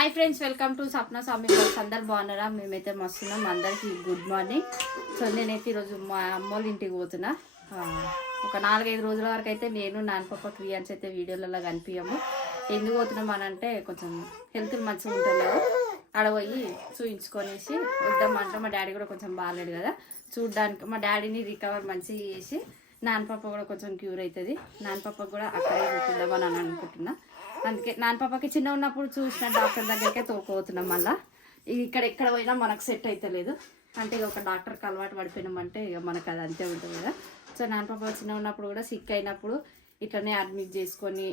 Hi friends welcome to Sapna Swami blogs అందరు బాగున్నారా? మేమైతే మస్తున్నాం. అందరికి గుడ్ మార్నింగ్ సో నేనైతే ఈరోజు మా అమ్మోళ్ళ ఇంటికి పోతున్నా. ఒక నాలుగైదు రోజుల వరకు అయితే నేను నాన్నపప్ప క్రియాన్స్ అయితే వీడియోలలో కనిపించము ఎందుకు పోతున్నాం అని అంటే కొంచెం హెల్త్ మంచిగా ఉంటలేదు ఆడ పోయి చూయించుకొనేసి వద్దామంటే మా డాడీ కూడా కొంచెం బాగాలేడు కదా. చూడడానికి మా డాడీని రికవర్ మంచిగా చేసి నాన్నపప్ప కూడా కొంచెం క్యూర్ అవుతుంది. నాన్నపప్ప కూడా అక్కడే చూపిద్దామని అని అనుకుంటున్నా. అందుకే నాన్న పాపకి చిన్న ఉన్నప్పుడు చూసిన డాక్టర్ దగ్గరికే తోకపోతున్నాం మళ్ళీ. ఇక్కడ ఎక్కడ పోయినా మనకు సెట్ అవుతలేదు అంటే ఇక ఒక డాక్టర్కి అలవాటు పడిపోయినామంటే ఇక మనకు అది అంతే ఉంటుంది కదా. సో నాన్న పాప చిన్న ఉన్నప్పుడు కూడా సిక్ అయినప్పుడు ఇట్లనే అడ్మిట్ చేసుకొని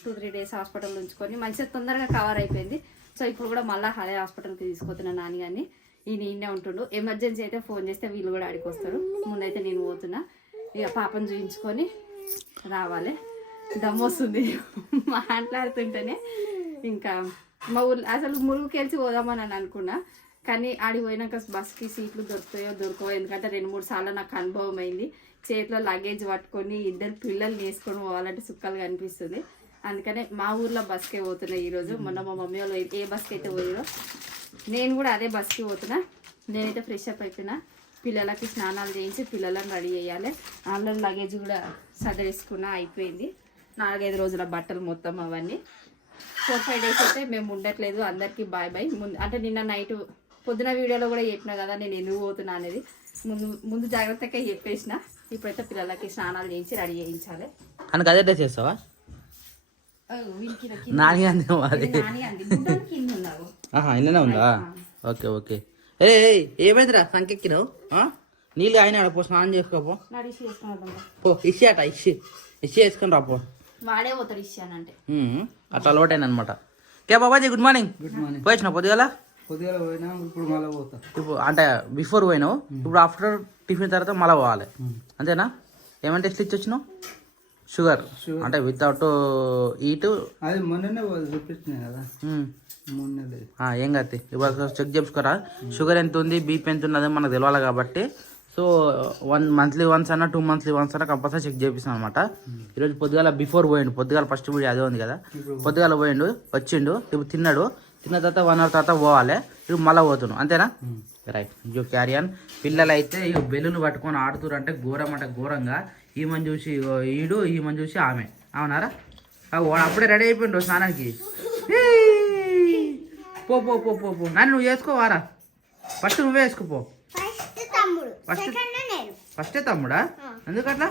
టూ త్రీ డేస్ హాస్పిటల్ ఉంచుకొని మంచిగా తొందరగా కవర్ అయిపోయింది. సో ఇప్పుడు కూడా మళ్ళీ హలే హాస్పిటల్కి తీసుకుపోతున్నా నాని కానీ ఈ నేనే ఉంటుండు. ఎమర్జెన్సీ అయితే ఫోన్ చేస్తే వీళ్ళు కూడా ఆడికి వస్తారు. ముందైతే నేను పోతున్నా. ఇక పాపను చూయించుకొని రావాలి. దమ్ వస్తుంది మాట్లాడుతుంటేనే ఇంకా మా ఊళ్ళో అసలు మురుగుకెళ్ళి పోదామని అని అనుకున్నా. కానీ ఆడి పోయినాక బస్కి సీట్లు దొరుకుతాయో దొరకవో ఎందుకంటే రెండు మూడు సార్లు నాకు అనుభవం అయింది. చేతిలో లగేజ్ పట్టుకొని ఇద్దరు పిల్లలు వేసుకొని పోవాలంటే సుక్కలు కనిపిస్తుంది. అందుకనే మా ఊర్లో బస్కే పోతున్నాయి ఈరోజు. మొన్న మా మమ్మీ వాళ్ళు ఏ బస్కి అయితే పోయారో నేను కూడా అదే బస్కి పోతున్నా. నేనైతే ఫ్రెష్ అప్ అయిపోయినా. పిల్లలకి స్నానాలు చేయించి పిల్లలను రెడీ చేయాలి. ఆన్లైన్ లగేజ్ కూడా సదరేసుకున్నా అయిపోయింది. నాలుగైదు రోజుల బట్టలు మొత్తం అవన్నీ. ఫోర్ ఫైవ్ డేస్ అయితే మేము ఉండట్లేదు. అందరికీ బాయ్ బాయ్ ముందు అంటే నిన్న నైట్ పొద్దున వీడియోలో కూడా చెప్పిన కదా నేను ఎందుకు పోతున్నా అనేది. ముందు ముందు జాగ్రత్తగా చెప్పేసిన. ఇప్పుడైతే పిల్లలకి స్నానాలు చేయించి రెడీ చేయించాలి. కనుక అదే డ్రెస్ చేస్తావా నాని అంది ఉందా? Okay okay. ఏ ఏమైందిరా? సంకెక్కినావు? నీళ్ళు ఆయన పో స్నానం చేసుకోపో పో. ఇచ్చి అట ఇచ్చి ఇచ్చి వేసుకొని రా పో. వాడే పోతాడు ఇచ్చానంటే అట్లా అలవాటైన అనమాట కే Babaji good morning good morning పోయిన పొద్దుగల? పొద్దుగాల పోయినా ఇప్పుడు మళ్ళీ పోతా. ఇప్పుడు అంటే బిఫోర్ పోయినావు. ఇప్పుడు ఆఫ్టర్ టిఫిన్ తర్వాత మళ్ళీ పోవాలి. అంతేనా? ఏమంటే టెస్ట్ ఇచ్చి వచ్చినావు షుగర్. అంటే వితౌట్ ఈట్ అది మొన్ననే చూపించినాయి కదా. ఏం కాదు. ఇప్పుడు చెక్ చేసుకోరా షుగర్ ఎంత ఉంది బీపీ ఎంత ఉన్నది మనకు తెలియాలి కాబట్టి సో వన్ మంత్లీ వన్స్ అన్న టూ మంత్లీ వన్స్ అన్న కంపల్సరీ చెక్ చేపిస్తాం అనమాట ఈరోజు పొద్దుగాల బిఫోర్ పోయిండు. పొద్దుగాల ఫస్ట్ వీడియో అదే ఉంది కదా. పొద్దుగాల పోయిండు వచ్చిండు ఇప్పుడు తిన్నాడు. తిన్న తర్వాత వన్ అవర్ తర్వాత పోవాలి. ఇప్పుడు మళ్ళీ పోతున్నాడు అంతేనా? రైట్ యూ క్యారీ ఆన్ పిల్లలు అయితే ఇక బెలూన్ పట్టుకొని ఆడుతురు అంటే ఘోరం అంటే ఘోరంగా. ఈమెను చూసి ఈడు ఈమెను చూసి ఆమె. అవునారా? అప్పుడే రెడీ అయిపోయిండు స్నానానికి! పో పో పో పో పో. నాన్న నువ్వు చేసుకోవారా ఫస్ట్ నువ్వే వేసుకోపో ఫస్ట్ ఫస్టే తమ్ముడా? ఎందుకట్లా?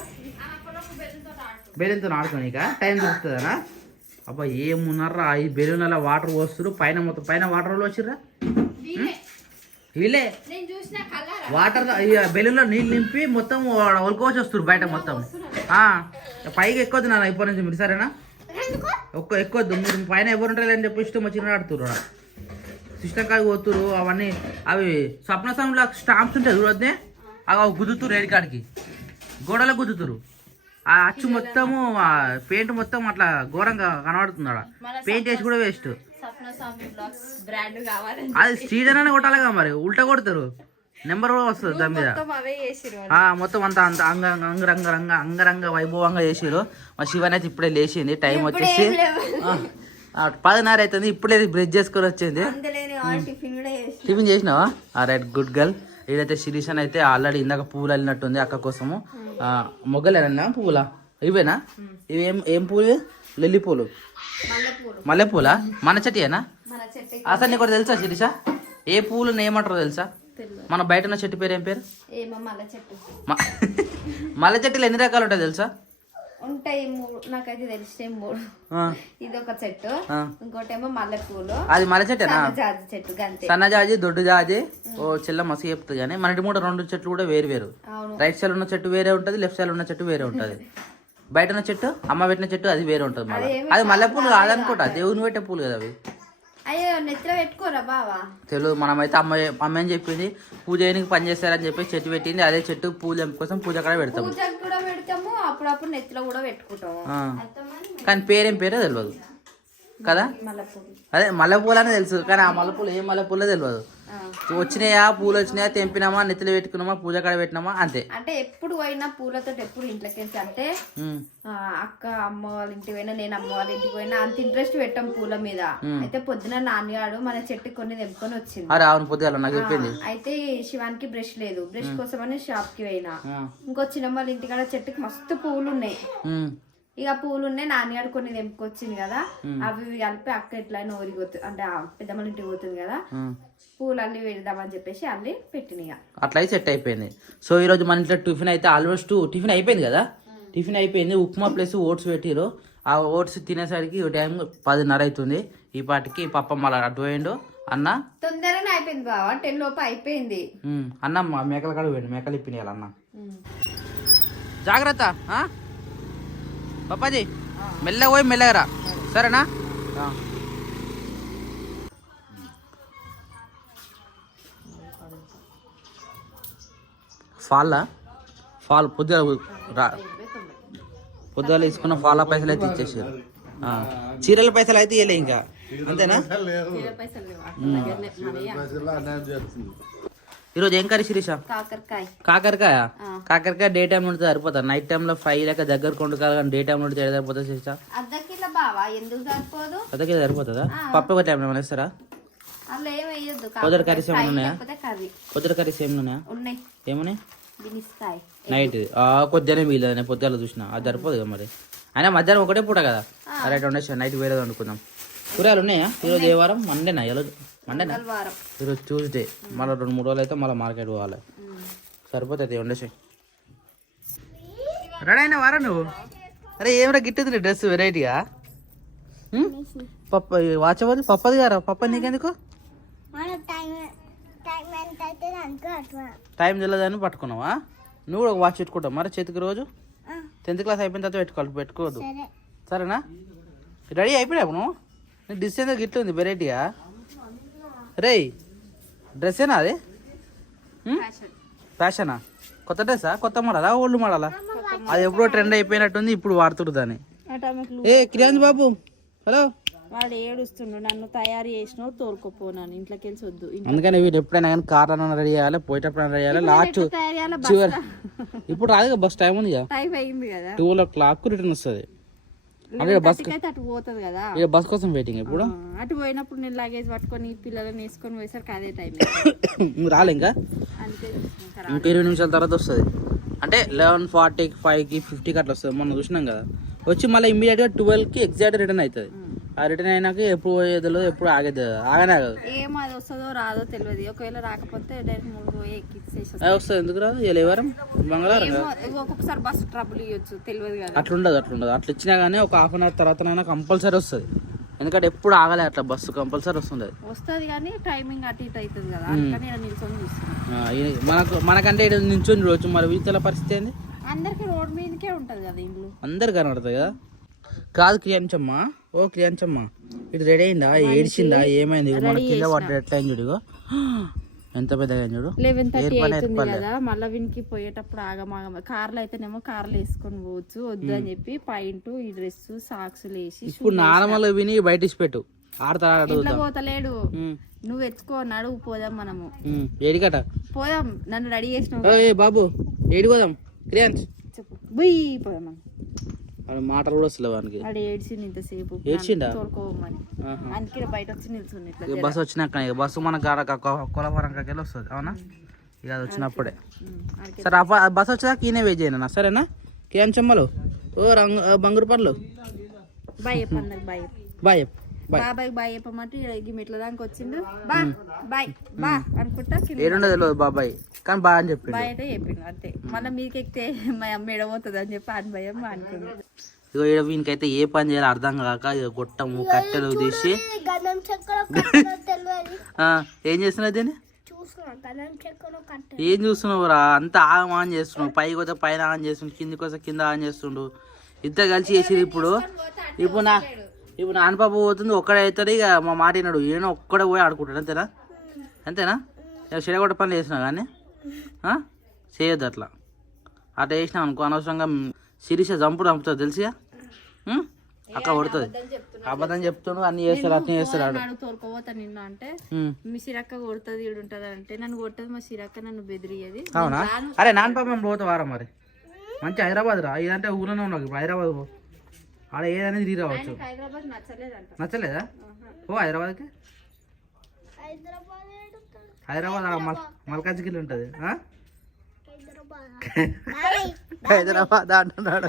బెలూన్తో ఆడుకోనిక టైం దొరుకుతుందనా అబ్బా ఏమున్నారా ఈ బెలూన్ అలా వాటర్ పోస్తున్నారు పైన మొత్తం పైన వాటర్ వాళ్ళు వచ్చిర్రా? వీళ్ళే. నేను చూసిన కలర్? వాటర్ బెలూన్లో నీళ్ళు నింపి మొత్తం ఒలుకోవచ్చు వస్తారు బయట మొత్తం. ఆ, పైకి ఎక్కొద్దు నాన్న ఇప్పటి నుంచి మీరు సరేనా? ఒక్క ఎక్కొద్దు మీరు పైన ఎవరు ఉంటారు అని చెప్పి ఇష్టం వచ్చిన ఆడుతున్నారు సిస్టమ్ కాడికి పోతురు అవన్నీ అవి స్వప్న సమయంలో స్టాంప్స్ ఉంటాయి చూడొద్దే అవి గుద్దుతురు రేడి కాడికి గోడలో గుద్దుతురు ఆ అచ్చు మొత్తము ఆ పెయింట్ మొత్తం అట్లా ఘోరంగా కనబడుతుంది పెయింట్ వేసి కూడా వేస్ట్ అది స్టీజన్ అని కొట్టాలిగా మరి ఉల్టా కొడతారు. నెంబర్ కూడా వస్తుంది దాని మీద. మొత్తం అంతా అంత అంగ అంగరంగ రంగ అంగరంగ వైభవంగా చేసిరు మా శివన్ అయితే ఇప్పుడే లేచింది టైం వచ్చేసి. పదిన్నర అవుతుంది ఇప్పుడే బ్రిడ్జ్ చేసుకొని వచ్చింది. టిఫిన్ చేసినావా? ఆ రైట్ గుడ్ గర్ల్ ఇదైతే శిరీషన్ అయితే ఆల్రెడీ ఇందాక పువ్వులు వెళ్ళినట్టుంది అక్క కోసము. మొగ్గలేనన్నా పువ్వులా? ఇవేనా? ఇవి ఏం పువ్వులు? లిల్లీ పూలు. మల్లెపూలు. మల్లెపూలా? మన చెట్టేనా? అసలు నీకు తెలుసా శిరీష? ఏ పువ్వులు ఏమంటారో తెలుసా? మన బయట ఉన్న చెట్టు పేరు ఏం పేరు? మల్లె చెట్టులు ఎన్ని రకాలు ఉంటాయి తెలుసా? ఉంటాయి మూడు నాకైతే మూడు ఇది ఒక చెట్టు ఆ. ఇంకోటేమో మల్లెపూలు. అది మల్లె చెట్టేనా? జాజి చెట్టు గంతే. సన్నజాజి దొడ్డు జాజి. ఓ చిల్ల మసి చెప్తుంది కానీ మన ఇంటి మూడు రెండు చెట్లు కూడా వేరు వేరు. రైట్ సైడ్ ఉన్న చెట్టు వేరే ఉంటుంది లెఫ్ట్ సైడ్ ఉన్న చెట్టు వేరే ఉంటుంది. బయట ఉన్న చెట్టు అమ్మ పెట్టిన చెట్టు అది వేరే ఉంటుంది మళ్ళీ. అది మల్లెపూలు కాదనుకుంటా దేవుని పెట్టే పూలు కదా అవి. అయ్యో నెత్తిలో పెట్టుకోరా బావా? తెలియదు మనమైతే అమ్మ అమ్మ ఏం చెప్పింది? పూజ చేయడానికి పని చేస్తారని చెప్పి చెట్టు పెట్టింది. అదే చెట్టు పూజ కోసం పూజ అక్కడ పెడతాము పూజకు కూడా పెడతాము అప్పుడప్పుడు నెత్తిలో కూడా పెట్టుకుంటాము ఆ. కానీ పేరేం పేరే తెలియదు కదా? మల్లెపూలు. అదే మల్లెపూలు అని తెలుసు కానీ ఆ మల్లెపూలు ఏ మల్లెపూలో తెలియదు వచ్చినాయా? పూలు వచ్చినాయా? తెంపినామా? నెత్తిలో పెట్టుకున్నామా? పూజ కాడ పెట్టినామా? అంతే. అంటే ఎప్పుడు పోయినా పూలతో ఎప్పుడు ఇంట్లోకి వెళ్తే అంటే అక్క అమ్మ వాళ్ళ ఇంటికి పోయినా నేను అమ్మ వాళ్ళ ఇంటికి పోయినా అంత ఇంట్రెస్ట్ పెట్టాం పూల మీద. అయితే పొద్దున నాన్నగాడు మన చెట్టుకి కొన్ని తెంపుకొని వచ్చింది అరే అవును పొద్దుగాల నాకు చెప్పింది. అయితే శివానికి బ్రష్ లేదు. బ్రష్ కోసమని షాప్కి పోయినా చిన్న వాళ్ళ ఇంటికాడ చెట్టుకి మస్తు పూలు ఉన్నాయి ఇక పూలు ఉన్నాయి నాన్నగాడు కొన్ని తెంపుకొచ్చింది కదా. అవి కలిపి అక్క ఎట్లయినా ఊరికి పోతుంది అంటే పెద్దమ్మ ఇంటికి పోతుంది కదా. ఉమ్. పూలు అల్లి పెడదామని చెప్పేసి అల్లి పెట్టిన ఇక. అట్లా అయితే సెట్ అయిపోయింది. సో ఈరోజు మన ఇంట్లో టిఫిన్ అయితే ఆల్మోస్ట్ టిఫిన్ అయిపోయింది కదా? టిఫిన్ అయిపోయింది. ఉప్మా ప్లస్ ఓట్స్ పెట్టిరు ఆ ఓట్స్ తినేసరికి టైం పదిన్నర అవుతుంది. ఈ పాటికి పప్ప మళ్ళీ అటు పోయిండు. అన్న? తొందరగానే అయిపోయింది బావా. టెన్ లోపు అయిపోయింది. అన్న మా మేకల కాడ పోయిండు. మేకలు ఇప్పినాయాలి అన్న. జాగ్రత్త? పప్పాజీ మెల్లగా పోయి మెల్లగా రా. సరేనా? ఫాల్లా ఫాల్ పొద్దుగా పొద్దుగా తీసుకున్న ఫాలా పైసలు అయితే ఇచ్చేసారు. చీరల పైసలు అయితే ఇవ్వలే ఇంకా. అంతేనా? ఈరోజు ఏం కర్రీ శిరీష? కాకరకాయ. కాకరకాయ? డే టైం ఉంటే సరిపోతుంది నైట్ టైంలో ఫ్రై లేక దగ్గర కొండుకాలి కానీ డే టైం ఉంటే సరిపోతుంది శిరీష? అర్ధ కిలో సరిపోతుందా? పప్పు ఒక టైం ఏమైనా ఇస్తారా పొద్దున కర్రీస్ ఏమైనా ఉన్నాయా? పొద్దున కర్రీస్ ఏమైనా ఉన్నాయా. ఏమున్నాయి? నైట్ కొద్దిగానే మిగిలేదు. నేను పొద్దుగా చూసిన. అది సరిపోదు కదా మరి. అయినా మధ్యాహ్నం ఒకటే పూట కదా. రైట్ ఉండేసి నైట్ వేరేది వండుకుందాం. కూరగాయలు ఉన్నాయా? ఈరోజు ఏ వారం మండేనా ఈరోజు మండేనా ఈరోజు ట్యూస్డే మళ్ళీ రెండు మూడు రోజులు అయితే మళ్ళీ మార్కెట్ పోవాలి. సరిపోతుంది. ఉండేసి రెడీ అయినా వారా నువ్వు? అరే ఏమరా గిట్టుంది డ్రెస్? వెరైటీగా పప్ప వాచ్ అవ్వదు పప్పది గారా? పప్ప నీకెందుకు? టైం తెలియదని పట్టుకున్నావా? నువ్వు కూడా ఒక వాచ్ పెట్టుకుంటావు. మరి చేతికి రోజు? టెన్త్ క్లాస్ అయిపోయిన తర్వాత పెట్టుకోవాలి. పెట్టుకోవద్దు. సరేనా? రెడీ అయిపోయావు నువ్వు? డ్రెస్ ఎందుకు గిట్ల ఉంది వెరైటీగా రేయ్ డ్రెస్సేనా అది? ఫ్యాషనా కొత్త డ్రెస్సా కొత్త మోడలా ఓల్డ్ మోడలా అది ఎప్పుడో ట్రెండ్ అయిపోయినట్టుంది ఇప్పుడు వాడుతుడు దాన్ని. ఏ కిరాణ్ బాబు. హలో? వాడు ఏడుస్తుండు నన్ను తయారు చేసినావు తోలుకోపోనాను ఇంట్లోకి వెళ్ళి వద్దు అందుకని వీడు ఎప్పుడైనా కానీ కార్ అన్న రెడీ చేయాలి పోయేటప్పుడు రెడీ చేయాలి లాస్ట్ చివరి ఇప్పుడు రాదు బస్ టైం ఉంది టైం అయింది కదా. టూ ఓ క్లాక్ రిటర్న్ వస్తుంది. అంటే బస్ అయితే అటు పోతుంది కదా. ఇక బస్ కోసం వెయిటింగ్ ఇప్పుడు? అటు పోయినప్పుడు నేను లగేజ్ పట్టుకొని పిల్లలని వేసుకొని పోయేసరికి అదే టైం నువ్వు రాలే ఇంకా? చూసినాం కదా. ఇంకా ఇరవై నిమిషాల తర్వాత వస్తుంది. అంటే లెవెన్ ఫార్టీ ఫైవ్కి ఫిఫ్టీకి అట్లా వస్తుంది. మొన్న చూసినాం కదా. వచ్చి మళ్ళీ ఇమీడియట్గా ట్వెల్వ్కి ఎగ్జాక్ట్ రిటర్న్ అవుతుంది. ఆ రిటర్న్ అయినాక ఎప్పుడు పోయేది ఎక్కువ ఆగేది? ఆగనే ఆగదు. ఏమో అది వస్తుందో రాదో తెలియదు. ఒకవేళ రాకపోతే డైరెక్ట్ మూడు పోయి ఎక్కిచ్చేసి అది వస్తుంది. ఎందుకు రాదు? ఇలా ఎవరం? మంగళవారం ఒక్కొక్కసారి బస్సు ట్రబుల్ ఇవ్వచ్చు తెలియదు కదా. అట్లుండదు అట్లుండదు. అట్లా ఇచ్చినా కానీ ఒక హాఫ్ అన్ అవర్ తర్వాత కంపల్సరీ వస్తుంది. ఎందుకంటే ఎప్పుడు ఆగలే అట్లా బస్సు కంపల్సరీ వస్తుంది. వస్తుంది కానీ టైమింగ్ అటు ఇటు అవుతుంది కదా. అందుకని నిల్చొని మనకు మనకంటే ఇక్కడ నించొని చూడవచ్చు మరి వీటిల పరిస్థితి ఏంది? అందరికి రోడ్ మీదకే ఉంటది కదా ఇల్లు అందరు కనబడుతుంది కదా? కాదు క్రియాంచమ్మ ఓ క్రియాంచమ్మ ఇటు రెడీ అయిందా? ఏడిచిందా? ఏమైంది? మన కింద పడ్డ ఎట్లా అయింది చూడు. ఎంత పెద్దగా చూడు. లెవెన్ థర్టీ అవుతుంది. కదా మళ్ళీ వీనికి పోయేటప్పుడు ఆగమాగం. కార్లు అయితేనేమో కార్లు వేసుకొని పోవచ్చు వద్దు అని చెప్పి పాయింట్ ఈ డ్రెస్ సాక్స్ వేసి ఇప్పుడు నార్మల్ విని బయట పెట్టు. ఆడతా పోతలేడు? నువ్వు ఎత్తుకో నడువు పోదాం మనము. ఏడికట? పోదాం నన్ను రెడీ చేసినావు ఏ బాబు ఏడి పోదాం. క్రియాంచ్. చెప్పు. బుయ్ పోదాం మాటలు కూడా వస్తలేవు వానికి. వాడు ఏడ్చింది ఇంతసేపు. ఏడ్చిండా? ఆహా. అందుకే బయట వచ్చి నిల్చుంది ఇట్లా ఇక బస్సు వచ్చినాక ఇక బస్సు మన కాడ కొలవరం కాకెళ్ళి వస్తుంది అవునా? ఇక అది వచ్చినప్పుడే. ఉమ్, ఆడికి సరే ఆ బస్సు వచ్చేదాకా ఈయన వెయిట్ చేయను సరేనా? కేం చెమ్మలు? ఓ రంగు ఆ బంగారు పనులు బాయ్ చెప్పు అందరికి బాయ్ చెప్పు. బాయ్ బాయ్ బాబాయ్ బాయ్ చెప్పమంటే ఈ మెట్ల దానికి వచ్చిండు. బా బాయ్ బా అనుకుంటా కింద ఏడుండో తెలియదు బాబాయ్. కానీ బాగా అని చెప్పిండు. బాయ్ అయితే చెప్పిండు అంతే. మళ్ళీ మీకు ఎక్కితే మా అమ్మ ఎడబోతుంది అని చెప్పి అని భయం అనుకుంది ఇగో ఈడ వీనికైతే ఏ పని చేయాలో అర్థం కాక ఇక గొట్టము కట్టెలు తీసి ఆ, ఏం చేస్తున్నావు దీన్ని? ఏం చూస్తున్నావు రా? అంతా ఆగం ఆన్ చేస్తున్నావు. పైకి పోతే పైన ఆన్ చేస్తుండు కిందికి వస్తే కింద ఆన్ చేస్తుండు. ఇద్దరు కలిసి చేసిరు ఇప్పుడు. ఇప్పుడు నా ఇప్పుడు నాన్నపాప పోతుంది ఒక్కడే అవుతాడు ఇక మా మాట విన్నాడు ఈయన ఒక్కడే పోయి ఆడుకుంటాడు అంతేనా? అంతేనా? చెడగొట్ట పనులు చేసినావు కానీ? చేయొద్దు అట్లా. అట్లా చేసినావు అనుకో అనవసరంగా శిరీష చంపుడు చంపుతుంది తెలిసిగా? ఉం? అక్క కొడుతుంది. అబద్ధం చెప్తుండు అన్ని చేస్తారు అట్నే చేస్తారు నిన్ను అంటే. మీ సిరక్క కొడుతుంది ఉంటుంది అంటే నన్ను కొట్టదు మా సిరక్క నన్ను బెదిరియది అవునా? అరే నాన్న పాప మేము పోతా వారా మరి. మంచి హైదరాబాద్ రా. ఇదంటే ఊళ్ళోనే ఉన్నావు ఇప్పుడు హైదరాబాద్ పో. ఆడ ఏదనేది తిరిగి రావచ్చు. నచ్చలేదా? ఓ హైదరాబాద్కి? హైదరాబాద్ ఆడ మల్ మల్కాజ్గిరి ఉంటుంది. ఆ? హైదరాబాద్. అంటున్నాడు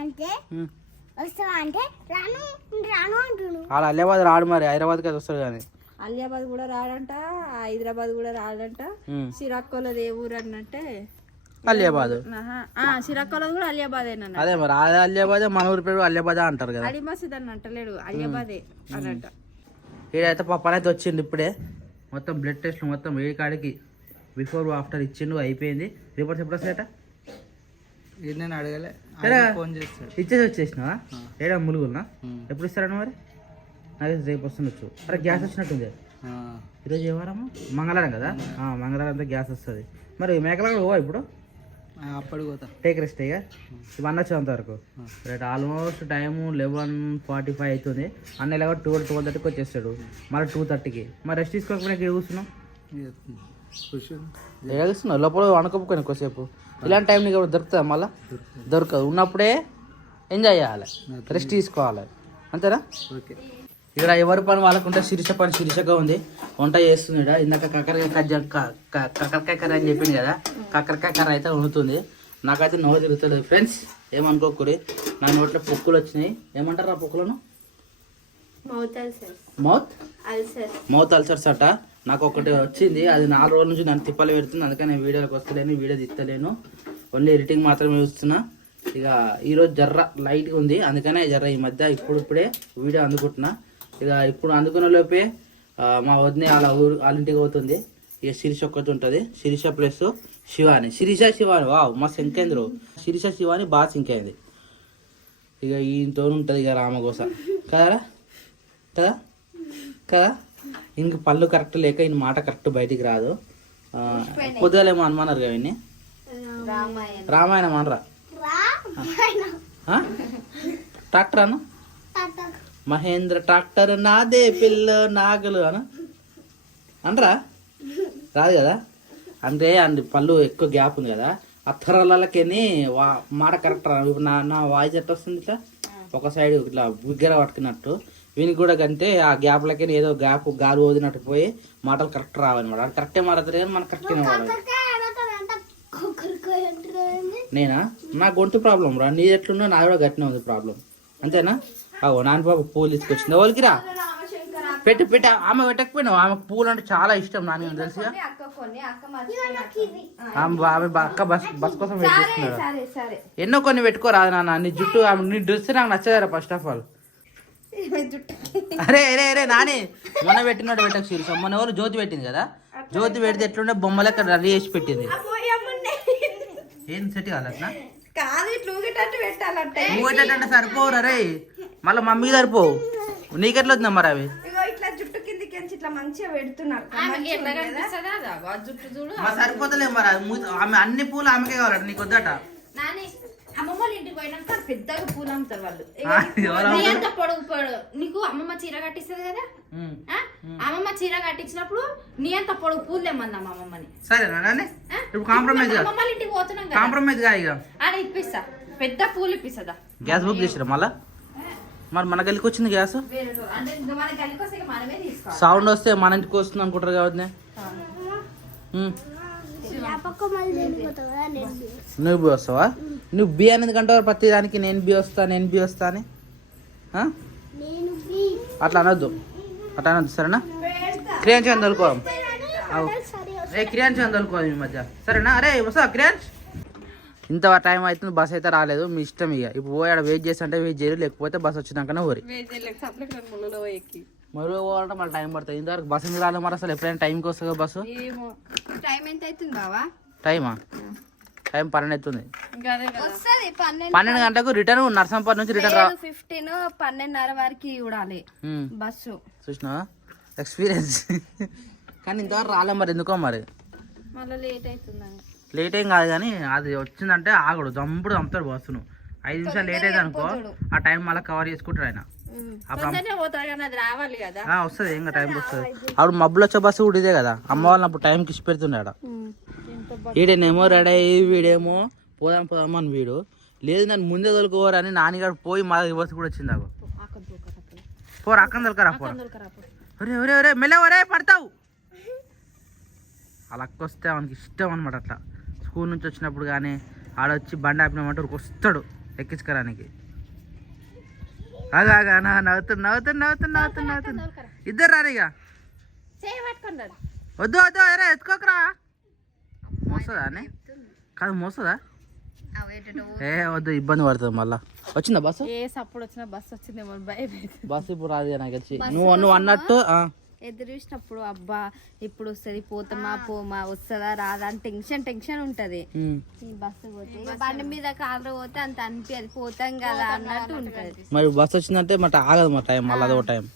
అంటే ఉమ్. వస్తావా అంటే రాను రాను అంటున్నాను ఆడ హైదరాబాద్ రాడు మరి హైదరాబాద్కి అది వస్తాడు కానీ. అలియాబాద్ కూడా రాడంట హైదరాబాద్ కూడా రాడంట. సిరాక్కోలది ఏ ఊరు అన్నట్టే. అలియాబాద్. సిరాక్కోలది కూడా అలియాబాదే అదే మరి అదే అలియాబాద్ మన ఊరి పేరు అలియాబాద్ అంటారు కదా. అడి మసీద్ అని అంటలేడు అలియాబాదే అనంట ఈడైతే పప్పన అయితే వచ్చింది ఇప్పుడే. మొత్తం బ్లడ్ టెస్ట్ మొత్తం ఏ కాడికి? బిఫోర్ ఆఫ్టర్ ఇచ్చిండు అయిపోయింది. రిపోర్ట్స్ ఎప్పుడు వస్తాయట? నేను అడగలే ఫోన్ చేస్తాడు. ఇచ్చేసి వచ్చేసినావా? ఏడా ములుగునా ఎప్పుడు ఇస్తారన్న మరి? నాకు రేపు వస్తుండొచ్చు. అరే గ్యాస్ వచ్చినట్టుంది. ఆ, ఈరోజు ఏ వారము మంగళవారం కదా? ఆ, మంగళవారం అంతా గ్యాస్ వస్తుంది. మరి మేకలకు పోవా ఇప్పుడు? అప్పటికి పోతా. టేక్ రెస్ట్ ఇక. ఇవన్నీ వచ్చేంత వరకు. Rate almost time eleven forty five అవుతుంది. అన్న ఇలాగ ట్వెల్వ్ ట్వెల్వ్ థర్టీకి వచ్చేస్తాడు. మళ్ళీ టూ థర్టీకి మరి రెస్ట్ తీసుకోకపోయినా ఇక్కడ కూర్చున్నాం ఇక కూర్చొని ఏడుస్తున్నావు లోపల వణకపోకొని ఎక్కువసేపు ఇలాంటి టైం నీకు దొరుకుతుందా మళ్ళీ? దొరకదు. ఉన్నప్పుడే ఎంజాయ్ చేయాలి. రెస్ట్ తీసుకోవాలి. అంతేనా? ఓకే. ఇక్కడ ఎవరి పని వాళ్ళకుంటే శిరీష పని శిరీషగా ఉంది. వంట చేస్తుంది ఈడ. ఇందాక కాకరకాయ కజ్జ క- క- కాకరకాయ కర్రీ అని చెప్పింది కదా కాకరకాయ కర్రీ అయితే వండుతుంది. నాకైతే నోరు తిరుగుతుంది ఫ్రెండ్స్ ఏమనుకోకూరి? నా నోట్లో పొక్కులు వచ్చినాయి. ఏమంటారు ఆ పొక్కులను? Mouth mouth? Ulcer mouth ulcers అట. నాకు ఒకటి వచ్చింది. అది నాలుగు రోజుల నుంచి నన్ను తిప్పలు పెడుతుంది. అందుకని నేను వీడియోకి వస్తలేను వీడియో తీస్తలేను. ఓన్లీ ఎడిటింగ్ మాత్రమే చూస్తున్నా. ఇక ఈరోజు జర్ర లైట్గా ఉంది. అందుకనే జర్ర ఈ మధ్య ఇప్పుడు ఇప్పుడే వీడియో అందుకుంటున్నా. ఇక ఇప్పుడు అందుకున్న లోపే మా వదిన వాళ్ళ ఊరు వాళ్ళ ఇంటికి పోతుంది. ఇక శిరీష ఒక్కటి ఉంటుంది. శిరీష ప్లస్ శివాని. శిరీష శివాని. వావ్ మా ఇంకేంద్రు శిరీష శివాని బాగా సింకైంది ఇక ఈయనతో ఉంటుంది ఇక రామగోస. కదరా కదా? కదా? ఇంక పళ్ళు కరెక్ట్ లేక ఈయన మాట కరెక్ట్ బయటికి రాదు. పొద్దుగాలేమో అనుమానారు కదా ఈయన్ని రామాయణ. రామాయణం అనరా? ట్రాక్టర్ అను మహేంద్ర ట్రాక్టర్ నాదే పిల్ల నాగలు అన? అనరా రాదు కదా? అంటే అండ్ పళ్ళు ఎక్కువ గ్యాప్ ఉంది కదా. అత్తరాలకెని వా మాట కరెక్ట్ ఇప్పుడు నా నా వాయిస్ ఎట్లా వస్తుంది ఇట్లా? ఒక సైడ్ ఇట్లా బిగ్గర పట్టుకున్నట్టు. వీనికి కూడా కంటే ఆ గ్యాప్లకి ఏదో గ్యాప్ గాలి వదినట్టు పోయి మాటలు కరెక్ట్ రావన్నమాట. అది కరెక్టే మాట్లాడతారు కానీ మనకు కరెక్ట్ మాట్లాడాలి. నేనా? నా గొంతు ప్రాబ్లం రా. నీ ఎట్లున్నా నా కూడా గట్టినే ఉంది ప్రాబ్లం అంతేనా? అగో నాన్న పాప పూలు తీసుకొచ్చింది. వాళ్ళకి రా? పెట్టి పెట్టి. ఆమె పెట్టకపోయినావు? ఆమెకు పూలు అంటే చాలా ఇష్టం నాన్న తెలుసు. ఆమె అక్క బస్ బస్ కోసం వెయిట్ ఎన్నో కొన్ని పెట్టుకోరా నాన్న నీ జుట్టు ఆమె నీ డ్రెస్ నాకు నచ్చదారా ఫస్ట్ ఆఫ్ ఆల్ అరే అరే అరే నాని మొన్న పెట్టినట్టు పెట్టకు శీర్ష మొన్న ఎవరు జ్యోతి పెట్టింది కదా? జ్యోతి పెడితే ఎట్లుండే? బొమ్మలెక్క రెడీ చేసి పెట్టింది. ఏం సెట్ కావాలట్నా కాదు ఇట్లా ఊగేటట్టు పెట్టాలంటే. నువ్వు ఏంటంటే సరిపోవు రే. మళ్ళీ మమ్మీకి సరిపోవు. నీకెట్లా వచ్చిందా మరి అవి? ఇగో ఇట్లా జుట్టు కిందికి నుంచి ఇట్లా మంచిగా పెడుతున్నారు. సరిపోతలే మరి ఆమె అన్ని పూలు ఆమెకే కావాలట నీకు వద్దట ఇంటికి పోయినాక పెద్దగా పూలు అమ్ముతారు వాళ్ళు. నీ అంత పొడుగు పొడుగు నీకు అమ్మమ్మ చీర కట్టిస్తుంది కదా? అమ్మమ్మ చీర కట్టించినప్పుడు నీ అంత పొడుగు పూలు తెమ్మన్నాం అమ్మమ్మని. సరేనా నాని ఆ? ఇప్పుడు కాంప్రమైజ్ అమ్మమ్మ ఇంటికి పోతున్నాం కదా. కాంప్రమైజ్గా ఇక. ఇప్పిస్తా. పెద్ద పూలు ఇప్పిస్తుందా? గ్యాస్ బుక్ చేసిరా మళ్ళా? మరి మన గల్లికి వచ్చింది గ్యాస్ సౌండ్ వస్తే మన ఇంటికి వస్తుంది అనుకుంటారు కాబట్టి. నువ్వు బి వస్తావా? నువ్వు బి అనేది కంటావు ప్రతి దానికి నేను బి వస్తా నేను బి వస్తా అని? ఆ? నేను బి. అట్లా అనొద్దు. అట్లా అనొద్దు సరేనా? క్రియాంశ్ అని తోలుకో సరే ఏ క్రియాంశ్ అని తోలుకో ఈ మధ్య. సరేనా? అరే వస్తా క్రియాంశ్ ఇంత టైం అవుతుంది బస్ అయితే రాలేదు. మీ ఇష్టం ఇక. ఇప్పుడు పోయి ఆడ వెయిట్ చేసి అంటే వెయిట్ చేయరు లేకపోతే బస్ వచ్చినాకనే ఊరి మరి పోవాలంటే మళ్ళీ టైం పడుతుంది. ఇంతవరకు బస్ ఎందుకు రాలేదు మరి అసలు? ఎప్పుడైనా టైంకి వస్తుందో బస్సు? ఏమో. టైం ఎంత అవుతుంది బావా? టైమా? టైం పన్నెండు అవుతుంది. వస్తుంది పన్నెండు పన్నెండు గంటలకు రిటర్న్ నర్సంపర్ నుంచి రిటర్న్ రా. ఫిఫ్టీన్ పన్నెండున్నర వరకు చూడాలి. బస్సు. చూసినా ఎక్స్పీరియన్స్ కానీ ఇంతవరకు రాలే మరి ఎందుకో మరి? మళ్ళీ లేట్ అవుతుందండి లేట్ ఏం కాదు కానీ అది వచ్చిందంటే ఆగడు. చంపుడు చంపుతాడు బస్సును. ఐదు నిమిషాలు లేట్ అయింది అనుకో ఆ టైం మళ్ళీ కవర్ చేసుకుంటాడు ఆయన. వస్తుంది ఇంకా టైంకి వస్తుంది. అప్పుడు మబ్బులు వచ్చే బస్సు కూడా ఇదే కదా. అమ్మ వాళ్ళని అప్పుడు టైంకి ఇచ్చి పెడుతున్నాడు ఈడేనేమో రెడీ అయ్యి వీడేమో పోదాం పోదాం అని వీడు. లేదు నన్ను ముందే తొలుకోరు అని నాన్నగాడు పోయి మా రివర్స్ కూడా వచ్చింది నాకు పోరు అక్కన దొరకరా పోరా. ఒరే ఒరే ఒరే మెల్ల ఒరే పడతావు. అలా వస్తే మనకి ఇష్టం అనమాట అట్లా. స్కూల్ నుంచి వచ్చినప్పుడు కానీ ఆడొచ్చి బండి ఆపినామంటే వస్తాడు ఎక్కించుకోరానికి ఆగా నవ్వుతున్నా నవ్వుతున్నా నవ్వుతున్నా నవ్వుతున్నా నవ్వుతున్నా ఇద్దరు రారు ఇక. వద్దు వద్దు అరే ఎత్తుకోకరా. మోస్తుందా అనే కాదు మోస్తుందా? ఏ వద్దు ఇబ్బంది పడుతుంది మళ్ళా. వచ్చిందా బస్సు? ఏ సప్పుడు వచ్చిన బస్సు వచ్చిందేమో. బస్సు ఇప్పుడు రాదు నాకు వచ్చి నువ్వు నువ్వు అన్నట్టు ఎదురు చూసినప్పుడు అబ్బా ఇప్పుడు వస్తుంది పోతామా పోమా వస్తుందా రాదా అని టెన్షన్ టెన్షన్ ఉంటది. ఈ బస్సు పోతే బండి మీద కార్లో పోతే అంత అనిపించదు పోతాం కదా అన్నట్టు ఉంటది. మరి బస్సు వచ్చిందంటే మరి ఆగదు మా టైం మళ్ళీ అదో టైం.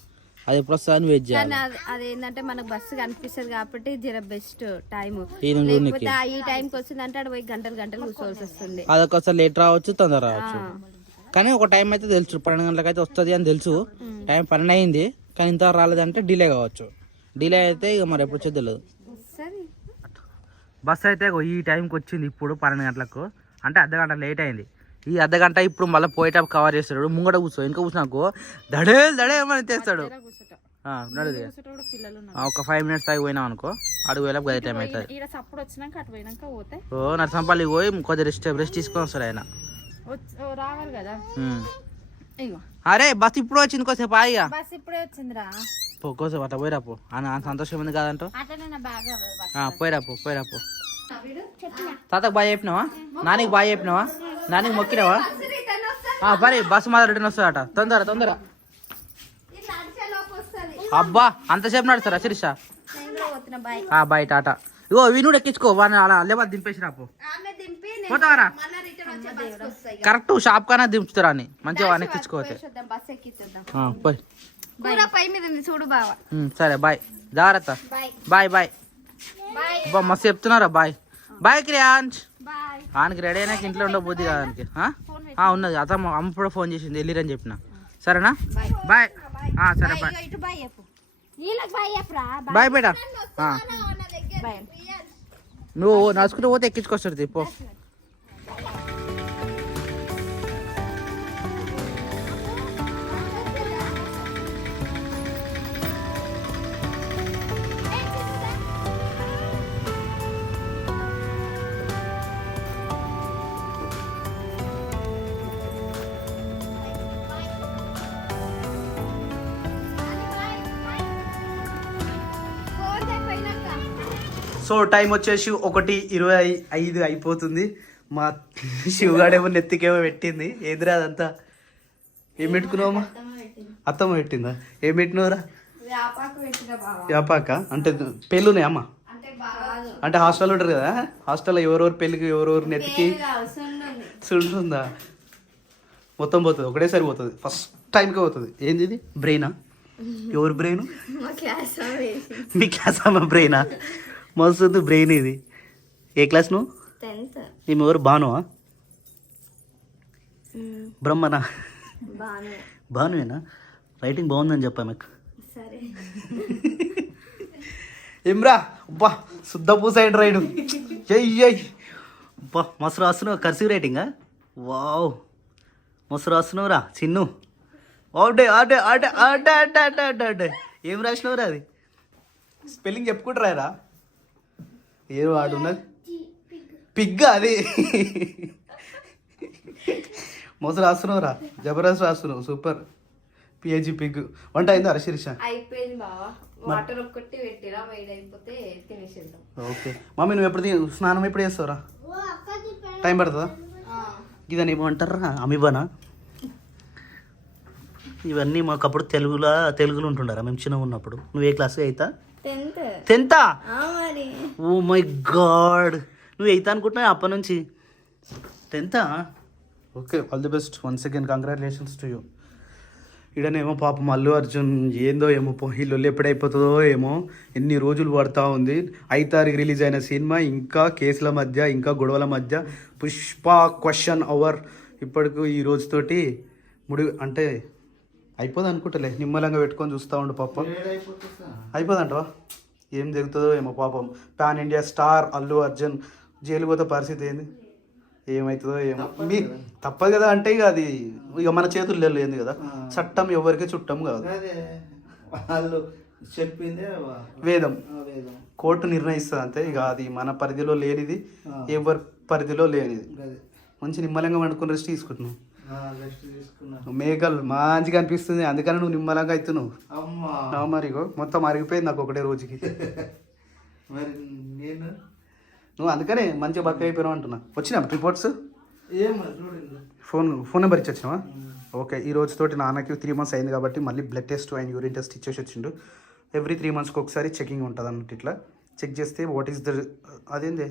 అది ఎప్పుడు వస్తుందని వెయిట్ చేయాలి. అది- అదేంటంటే మనకు బస్సు కనిపిస్తుంది కాబట్టి జర బెస్ట్ టైం లేకపోతే ఈ టైంకి వచ్చిందంటే అక్కడ పోయి గంటలు గంటలు కూర్చోవాల్సి వస్తుంది. అదొకసారి లేట్ రావచ్చు తొందర రావచ్చు. కానీ ఒక టైం అయితే తెలుసు పన్నెండు గంటలకు అయితే వస్తుంది అని తెలుసు. టైం పన్నెండు అయింది. కానీ ఇంత రాలేదంటే డిలే కావచ్చు. డిలే అయితే ఇక మరి ఎప్పుడు వచ్చేది తెలియదు సరే. బస్ అయితే ఈ టైంకి వచ్చింది ఇప్పుడు పన్నెండు గంటలకు. అంటే అర్ధ గంట లేట్ అయింది. ఈ అర్ధ గంట ఇప్పుడు మళ్ళీ పోయేటప్పుడు కవర్ చేస్తాడు. ముంగట కూర్చో. ఇంకా కూర్చున్నాకో దడే దడే అని తెస్తాడు? నడుది ఒక ఫైవ్ మినిట్స్ తాగి పోయినాం అనుకో. అడుగు వేలకు గది టైం అవుతుంది ఓ నరసంపల్లి పోయి కొద్దిగా రెస్ట్ రెస్ట్ తీసుకొని వస్తాడు ఆయన. రావాలి కదా? అరే బస్ ఇప్పుడు వచ్చింది కొద్దిసేపు ఆయిగా బస్ ఇప్పుడే వచ్చిందిరా. పో కోసేపు అట్లా పోయిరా పో. ఆయన సంతోషం ఉంది కాదంటో? పోయిరా పో పోయిరా పో. తాతకు బాగా చెప్పినావా? నానికి బాగా చెప్పినావా? నానికి మొక్కినావా? ఆ, పరి బస్సు మాత్రం రిటర్న్ వస్తుందట. తొందర తొందర అబ్బా అంతసేపు నడుస్తారా శిరీష? బాయ్. ఆ బాయ్ టాటా. ఇగో వినుడు ఎక్కించుకో వాడిని అలా లేవా దింపేసి రాపో. పోతావారా కరెక్ట్ షాప్ కానా దింపుతారా అని. మంచిగా వాడిని పోయి. చూడు బావ. ఉమ్, సరే బాయ్. జాగ్రత్త. Bye bye. అబ్బా మస్తు చెప్తున్నారా బాయ్? బాయ్ క్రియాంజ్. ఆయనకి రెడీ అయినాక ఇంట్లో ఉండబోద్ది కాదానికి ఉన్నది. అతమ్మ అమ్మ కూడా ఫోన్ చేసింది వెళ్ళిరని చెప్పిన. సరేనా? బాయ్. సరే బాయ్ ఇటు బాయ్ బేటా నువ్వు నడుచుకుంటూ పోతే ఎక్కించుకొస్తుంది పో సో టైం వచ్చేసి ఒకటి ఇరవై ఐదు అయిపోతుంది. మా శివగాడేమో నెత్తికేమో పెట్టింది. ఎదురా అదంతా? ఏం పెట్టుకున్నావమ్మా? అత్తమ్మ పెట్టిందా? ఏం పెట్టినవరా? యాపాక అంటే పెళ్ళునే అమ్మ అంటే హాస్టల్ ఉంటారు కదా? హాస్టల్లో ఎవరెవరు పెళ్ళికి ఎవరెవరు నెత్తికి? సుంటుందా మొత్తం పోతుంది. ఒకటేసారి పోతుంది. ఫస్ట్ టైంకే పోతుంది. ఏంది ఇది? బ్రెయినా? ఎవరు బ్రెయిన్? మీ క్లాస్ బ్రెయినా? మస్తు బ్రెయిన్ ఇది? ఏ క్లాస్ నువ్వు? మేము ఎవరు భానువా? బ్రహ్మనా? భానువేనా? రైటింగ్ బాగుందని చెప్పా మీకు. ఇమ్రా అబ్బా శుద్ధ పూసైడ్ రైడు చెయ్యి అబ్బా మస్తు రాస్తున్నావు కర్సివ్ రైటింగా వావ్. మస్తు రాస్తున్నావురా చిన్ను. ఆడే ఆటే ఆటే ఆటే ఆడే ఆడే అట్టే ఏం రాసినవురా అది? స్పెల్లింగ్ చెప్పుకుంటారా ఏ వాడు ఉన్నది? పిగ్. అది. మస్తు రాస్తున్నావురా జబర్దస్త్ రాస్తున్నావు. సూపర్. పిహెచ్జి పిగ్. వంట అయిందా శిరీష? అయిపోయింది బావా. వాటర్ ఒక్కటి పెట్టిరా వేడి అయిపోతే తినేసేద్దాం. ఓకే. మమ్మీ నువ్వు ఎప్పుడు స్నానం ఎప్పుడు చేస్తావురా? టైం పడుతుందా? ఇదని ఏమంటారా? అమిబానా? ఇవన్నీ మాకు అప్పుడు తెలుగులో తెలుగులో ఉంటుండారా? మేము చిన్నగా ఉన్నప్పుడు. నువ్వు ఏ క్లాస్ ఎయితా టెన్త్. Oh my god. నువ్వు ఎయిత్ అనుకుంటున్నావు అప్పటి నుంచి? టెన్తా? Okay all the best. Once again congratulations to you. ఈడనేమో పాపం అల్లు అర్జున్ ఏందో ఏమో లొల్లి ఎప్పుడైపోతుందో ఏమో ఎన్ని రోజులు పడతా ఉంది. ఐదు తారీఖు రిలీజ్ అయిన సినిమా ఇంకా కేసుల మధ్య ఇంకా గొడవల మధ్య పుష్ప క్వశ్చన్ అవర్ ఇప్పటికు ఈ రోజుతోటి ముడి అంటే అయిపోదు అనుకుంటలే నిమ్మలంగా పెట్టుకొని చూస్తూ ఉండు పాప. అయిపోదంటవా? ఏం జరుగుతుందో ఏమో పాపం. Pan India star Allu Arjun jail పోతే పరిస్థితి ఏంది? ఏమవుతుందో ఏమో. మీ తప్పదు కదా అంటే ఇక అది ఇక మన చేతుల్లో లేదు కదా? చట్టం ఎవరికి చుట్టం కాదు. వాళ్ళు చెప్పిందే వేదం. కోర్టు నిర్ణయిస్తుంది అంతే ఇక అది మన పరిధిలో లేనిది ఎవరి పరిధిలో లేనిది. మంచి నిమ్మలంగా వండుకుని రెస్ట్ తీసుకుంటున్నావు. మేఘాలు మంచిగా అనిపిస్తుంది. అందుకని నువ్వు నిమ్మలంగా అవుతున్నావు. మరి మొత్తం అరిగిపోయింది నాకు ఒకటే రోజుకి. మరి నేను? నువ్వు అందుకనే మంచిగా బక్క అయిపోయావు అంటున్నా. వచ్చినా రిపోర్ట్స్ ఫోన్ ఫోన్ నెంబర్ ఇచ్చి వచ్చినావా ఓకే ఈ రోజుతోటి నాన్నకి త్రీ మంత్స్ అయింది కాబట్టి మళ్ళీ blood test and urine test ఇచ్చేసి వచ్చిండు. ఎవ్రీ త్రీ మంత్స్కి ఒకసారి చెకింగ్ ఉంటుంది అన్నట్టు ఇట్లా. చెక్ చేస్తే వాట్ ఈస్ ద అదేంది?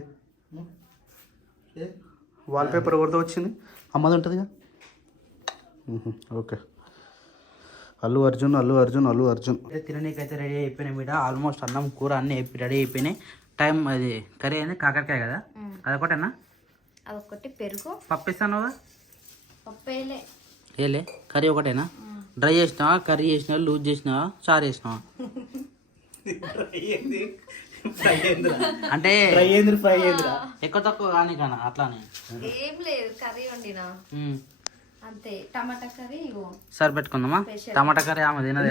వాల్పేపర్ ఎవరితో వచ్చింది. అమ్మది ఉంటుందిగా. ఓకే. అల్లు అర్జున్ అల్లు అర్జున్ అల్లు అర్జున్. తిననీకైతే రెడీ అయిపోయినాయి మీద ఆల్మోస్ట్ అన్నం కూర అన్నీ అయిపోయి రెడీ అయిపోయినాయి. టైం అది కర్రీ అయింది కాకరకాయ కదా? అదొకటేనా అదొకటి పెరుగు. పప్పు ఇస్తాను పప్పేలే ఏలే. కర్రీ ఒకటేనా? డ్రై చేసినావా? కర్రీ చేసినావా? లూజ్ చేసినావా? చారు చేసినావా? అంటే ఫ్రై ఎక్కువ తక్కువ కానీ కానా అట్లానే? ఏం లేదు కర్రీ వండినా. అంతే టమాటా కర్రీ ఇగో. సరే పెట్టుకుందామా? టమాటా కర్రీ ఆమె తినది.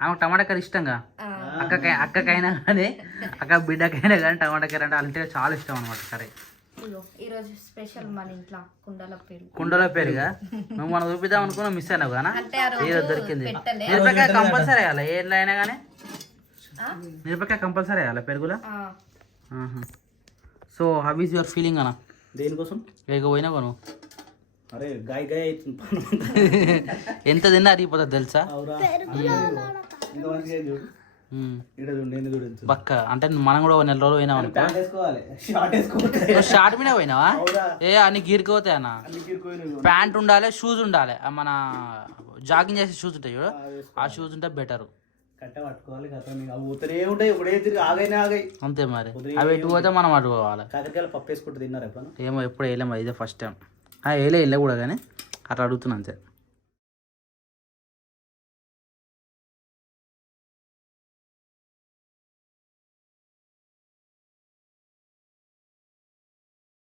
ఆమె టమాటా కర్రీ ఇష్టం కా అక్కకై అక్కకైనా కానీ అక్క బిడ్డకైనా కానీ టమాటా కర్రీ అంటే అంటే చాలా ఇష్టం అనమాట కర్రీ. ఇగో ఈరోజు స్పెషల్ మన ఇంట్లో కుండల పెరుగు కుండలో పేరుగా? నువ్వు మనం చూపిద్దాం అనుకున్నా మిస్ అయినావు కానీ ఏదో దొరికింది. మిరపకాయ కంపల్సరీ వేయాలి? ఏళ్ళు అయినా కానీ మిరపకాయ కంపల్సరీ వేయాలి పెరుగులా? ఆ, so how is your feeling అన్న? దేనికోసం? ఇక పోయినా కొను అరే గాయ గాయ అవుతుంది పన్ను ఎంత తిన్నా అరిగిపోతుంది తెలుసా? బక్క అంటే మనం కూడా ఒక నెల రోజులు పోయినాం అనుకో. షార్ట్ మీద పోయినావా? ఏ అన్ని గీరుకుపోతాయి అన్న. ప్యాంట్ ఉండాలి షూస్ ఉండాలి. మన జాగింగ్ చేసే షూస్ ఉంటాయి చూడు. ఆ షూస్ ఉంటే బెటర్. అంతే మరి. అవి ఎటు పోతే మనం అటు పోవాలి. కాకరకాయలు పప్పు వేసుకుంటూ తిన్నారు ఎప్పుడు ఏమో ఎప్పుడు వేయలేము ఇదే ఫస్ట్ టైం వేయలే వెళ్ళకూడదు కానీ అట్లా అడుగుతున్నా అంతే.